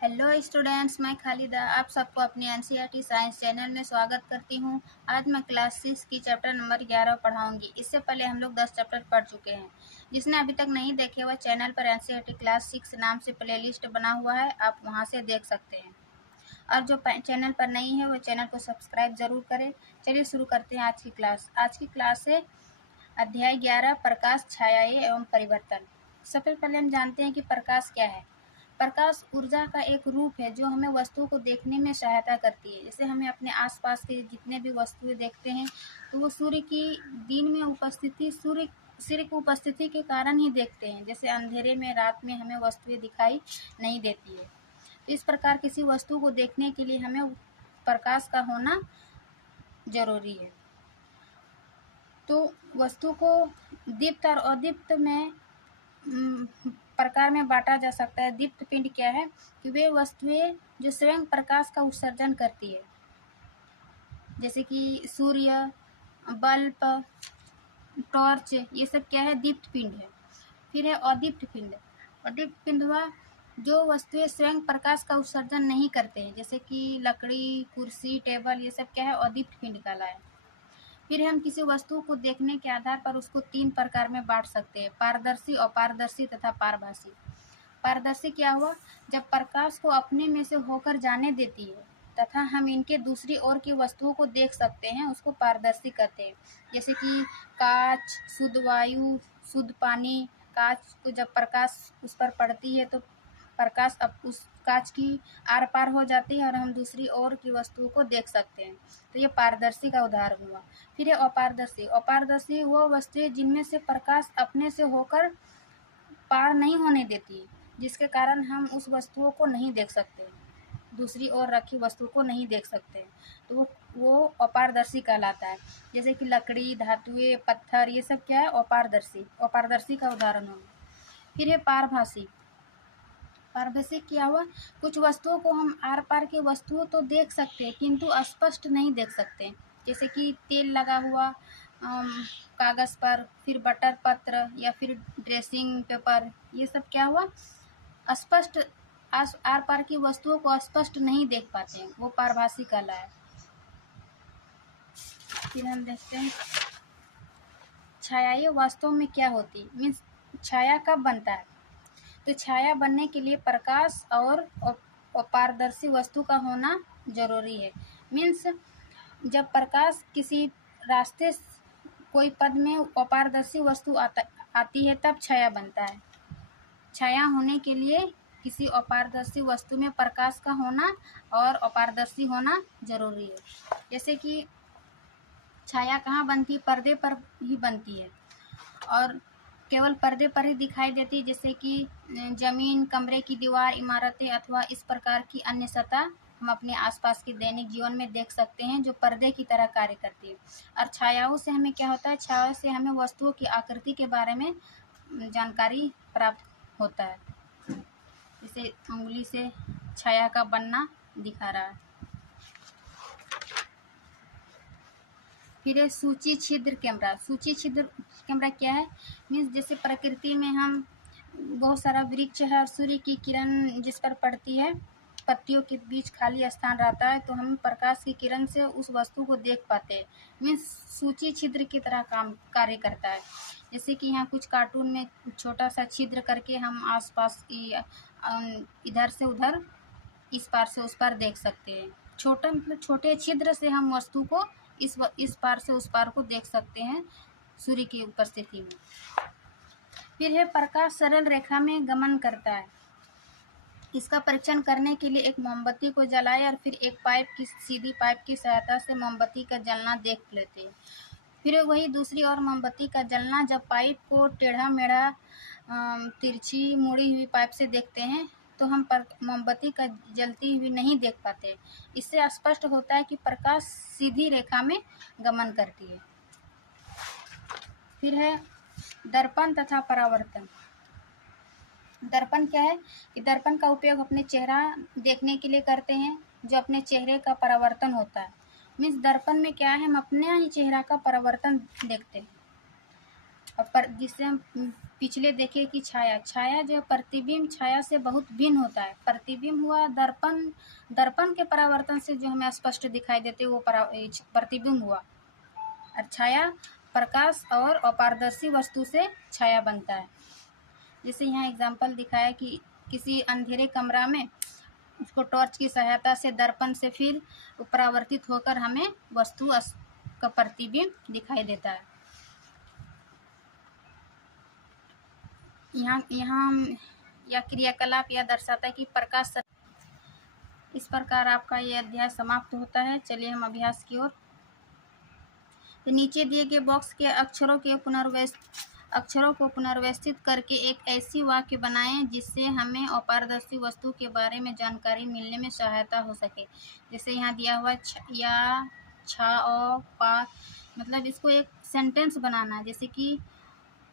Hello students, मैं खालिदा आप सबको अपने एनसीईआरटी साइंस चैनल में स्वागत करती हूं। आज मैं क्लास 6 की चैप्टर नंबर 11 पढ़ाऊंगी। इससे पहले हम लोग 10 चैप्टर पढ़ चुके हैं। जिसने अभी तक नहीं देखे वह चैनल पर एनसीईआरटी क्लास 6 नाम से प्लेलिस्ट बना हुआ है, आप वहां से देख सकते हैं। और जो चैनल पर नहीं है वो चैनल को सब्सक्राइब जरूर करें। चलिए शुरू करते हैं आज की क्लास। आज की क्लास है अध्याय 11, प्रकाश, छायाएं एवं परिवर्तन। सबसे पहले हम जानते हैं कि प्रकाश क्या है। प्रकाश ऊर्जा का एक रूप है जो हमें वस्तुओं को देखने में सहायता करती है। जैसे हमें अपने आसपास के जितने भी वस्तुएं देखते हैं तो वो सूर्य की दिन में उपस्थिति सूर्य की उपस्थिति के कारण ही देखते हैं। जैसे अंधेरे में, रात में हमें वस्तुएं दिखाई नहीं देती है। तो इस प्रकार किसी वस्तु को देखने के लिए हमें प्रकाश का होना जरूरी है। तो वस्तु को दीप्त और अदीप्त में प्रकार में बांटा जा सकता है। दीप्त पिंड क्या है कि वे वस्तुएं जो स्वयं प्रकाश का उत्सर्जन करती है, जैसे कि सूर्य, बल्ब, टॉर्च, ये सब क्या है, दीप्त पिंड है। फिर है अदीप्त पिंड। अदीप्त पिंड हुआ जो वस्तुएं स्वयं प्रकाश का उत्सर्जन नहीं करते हैं, जैसे कि लकड़ी, कुर्सी, टेबल, ये सब क्या है, अदीप्त पिंड कहलाए। फिर हम किसी वस्तु को देखने के आधार पर उसको 3 प्रकार में बांट सकते हैं: पारदर्शी, अपारदर्शी तथा पारभासी। पारदर्शी क्या हुआ, जब प्रकाश को अपने में से होकर जाने देती है तथा हम इनके दूसरी ओर की वस्तुओं को देख सकते हैं, उसको पारदर्शी कहते हैं। जैसे कि कांच, शुद्ध वायु, शुद्ध पानी। कांच को जब प्रकाश उस पर पड़ती है तो प्रकाश अब उस कांच की आर पार हो जाती है और हम दूसरी ओर की वस्तुओं को देख सकते हैं। तो ये पारदर्शी का उदाहरण हुआ। फिर है अपारदर्शी। अपारदर्शी वो वस्तुएं जिनमें से प्रकाश अपने से होकर पार नहीं होने देती, जिसके कारण हम उस वस्तुओं को नहीं देख सकते, दूसरी ओर रखी वस्तु को नहीं देख सकते। तो वो अपारदर्शी कहलाता है। जैसे कि लकड़ी, धातुएं, पत्थर, ये सब क्या है, अपारदर्शी का उदाहरण होगा। फिर है पारभासी। पारभासी क्या हुआ, कुछ वस्तुओं को हम आर पार की वस्तुओं तो देख सकते हैं किंतु स्पष्ट नहीं देख सकते। जैसे कि तेल लगा हुआ कागज पर, फिर बटर पत्र या फिर ड्रेसिंग पेपर, ये सब क्या हुआ, स्पष्ट आर पार की वस्तुओं को स्पष्ट नहीं देख पाते हैं, वो पारभासी कहलाए। फिर हम देखते हैं छाया वास्तव में क्या होती, मीन्स छाया कब बनता है। तो छाया बनने के लिए प्रकाश और अपारदर्शी वस्तु का होना जरूरी है। मीन्स जब प्रकाश किसी रास्ते कोई पद में अपारदर्शी वस्तु आती है तब छाया बनता है। छाया होने के लिए किसी अपारदर्शी वस्तु में प्रकाश का होना और अपारदर्शी होना जरूरी है। जैसे कि छाया कहाँ बनती है, पर्दे पर ही बनती है और केवल पर्दे पर ही दिखाई देती है। जैसे कि जमीन, कमरे की दीवार, इमारतें अथवा इस प्रकार की अन्य सतह हम अपने आसपास के दैनिक जीवन में देख सकते हैं जो पर्दे की तरह कार्य करती है। और छायाओं से हमें क्या होता है, छाया से हमें वस्तुओं की आकृति के बारे में जानकारी प्राप्त होता है। जैसे उंगली से छाया का बनना दिखा रहा है। फिर है सूची छिद्र कैमरा। सूची छिद्र कैमरा क्या है, मीन्स जैसे प्रकृति में हम बहुत सारा वृक्ष है और सूर्य की किरण जिस पर पड़ती है, पत्तियों के बीच खाली स्थान रहता है तो हम प्रकाश की किरण से उस वस्तु को देख पाते हैं। मीन्स सूची छिद्र की तरह कार्य करता है। जैसे कि यहाँ कुछ कार्टून में छोटा सा छिद्र करके हम आसपास इधर से उधर, इस पार से उस पार देख सकते हैं। छोटा मतलब छोटे छिद्र से हम वस्तु को इस पार से उस पार को देख सकते हैं सूर्य की उपस्थिति में। फिर है प्रकाश सरल रेखा में गमन करता है। इसका परीक्षण करने के लिए एक मोमबत्ती को जलाए और फिर एक सीधी पाइप की सहायता से मोमबत्ती का जलना देख लेते हैं। फिर वही दूसरी ओर मोमबत्ती का जलना जब पाइप को टेढ़ा मेढ़ा तिरछी मुड़ी हुई पाइप से देखते हैं तो हम मोमबत्ती का जलती हुई नहीं देख पाते। इससे स्पष्ट होता है कि प्रकाश सीधी रेखा में गमन करती है। फिर है दर्पण तथा परावर्तन। दर्पण क्या है कि दर्पण का उपयोग अपने चेहरा देखने के लिए करते हैं, जो अपने चेहरे का परावर्तन होता है। मीन्स दर्पण में क्या है, हम अपने ही चेहरा का परावर्तन देखते हैं। और जिससे हम पिछले देखे कि छाया जो प्रतिबिंब छाया से बहुत भिन्न होता है। प्रतिबिंब हुआ दर्पण के परावर्तन से जो हमें स्पष्ट दिखाई देते वो प्रतिबिंब हुआ, और छाया प्रकाश और अपारदर्शी वस्तु से छाया बनता है। जैसे यहाँ एग्जाम्पल दिखाया कि किसी अंधेरे कमरा में उसको टॉर्च की सहायता से दर्पण से फिर परावर्तित होकर हमें वस्तु का प्रतिबिंब दिखाई देता है। यहाँ यह क्रियाकलाप यह दर्शाता है कि प्रकाश। इस प्रकार आपका यह अध्याय समाप्त होता है। चलिए हम अभ्यास की ओर। तो नीचे दिए गए बॉक्स के अक्षरों को पुनर्व्यवस्थित करके एक ऐसी वाक्य बनाएं जिससे हमें अपारदर्शी वस्तु के बारे में जानकारी मिलने में सहायता हो सके। जैसे यहाँ दिया हुआ या, छा और पा, मतलब इसको एक सेंटेंस बनाना है। जैसे कि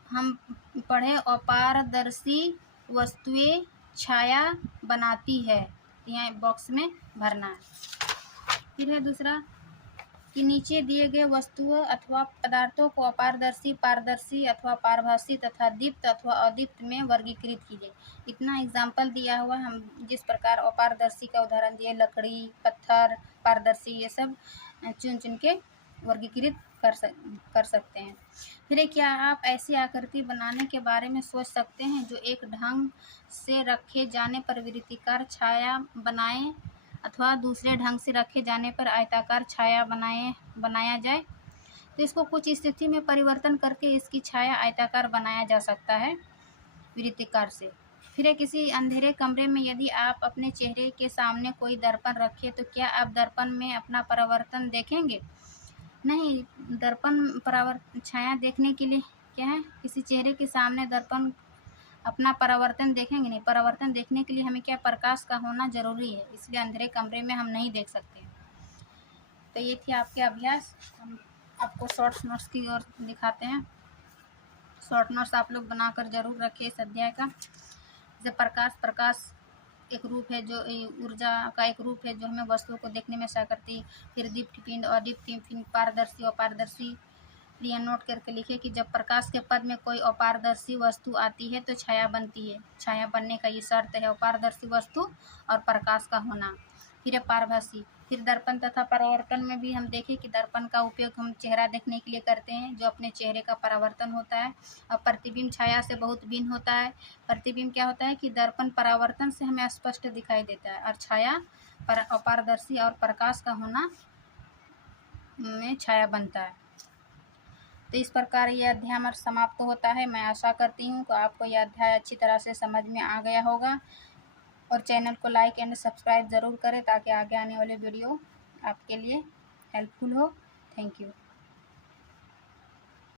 हम पढ़े अपारदर्शी वस्तुएं छाया बनाती है, यहाँ बॉक्स में भरना है। फिर है दूसरा कि नीचे दिए गए वस्तुओं अथवा पदार्थों को अपारदर्शी, पारदर्शी अथवा पारभासी तथा दीप्त अथवा अदीप्त में वर्गीकृत कीजिए। इतना एग्जाम्पल दिया हुआ, हम जिस प्रकार अपारदर्शी का उदाहरण दिए, लकड़ी, पत्थर, पारदर्शी, ये सब चुन चुन के वर्गीकृत कर सकते हैं। फिर क्या आप ऐसी आकृति बनाने के बारे में सोच सकते हैं जो एक ढंग से रखे जाने पर वृत्ताकार छाया बनाए अथवा दूसरे ढंग से रखे जाने पर आयताकार छाया बनाया जाए। तो इसको कुछ स्थिति में परिवर्तन करके इसकी छाया आयताकार बनाया जा सकता है वृत्ताकार से। फिर किसी अंधेरे कमरे में यदि आप अपने चेहरे के सामने कोई दर्पण रखें तो क्या आप दर्पण में अपना परावर्तन देखेंगे? नहीं, दर्पण छाया देखने के लिए क्या है, किसी चेहरे के सामने दर्पण अपना परावर्तन देखेंगे नहीं। परावर्तन देखने के लिए हमें क्या, प्रकाश का होना जरूरी है, इसलिए अंधेरे कमरे में हम नहीं देख सकते। तो ये थी आपके अभ्यास। हम आपको शॉर्ट नोट्स की ओर दिखाते हैं। शॉर्ट नोट्स आप लोग बनाकर जरूर रखिए इस अध्याय का। जैसे प्रकाश एक रूप है, जो ऊर्जा का एक रूप है जो हमें वस्तुओं को देखने में सहायता करती। फिर दीप्त पिंड, अदीप्त पिंड, पारदर्शी, अपारदर्शी। यह नोट करके लिखे कि जब प्रकाश के पद में कोई अपारदर्शी वस्तु आती है तो छाया बनती है। छाया बनने का ये शर्त है अपारदर्शी वस्तु और प्रकाश का होना। फिर पारभासी, फिर दर्पण तथा परावर्तन में भी हम देखें कि दर्पण का उपयोग हम चेहरा देखने के लिए करते हैं, जो अपने चेहरे का परावर्तन होता है। और प्रतिबिंब छाया से बहुत भिन्न होता है। प्रतिबिंब क्या होता है कि दर्पण परावर्तन से हमें स्पष्ट दिखाई देता है, और छाया अपारदर्शी और प्रकाश का होना में छाया बनता है। तो इस प्रकार यह अध्याय हमारा समाप्त होता है। मैं आशा करती हूँ कि आपको यह अध्याय अच्छी तरह से समझ में आ गया होगा, और चैनल को लाइक एंड सब्सक्राइब ज़रूर करें ताकि आगे आने वाले वीडियो आपके लिए हेल्पफुल हो। Thank you.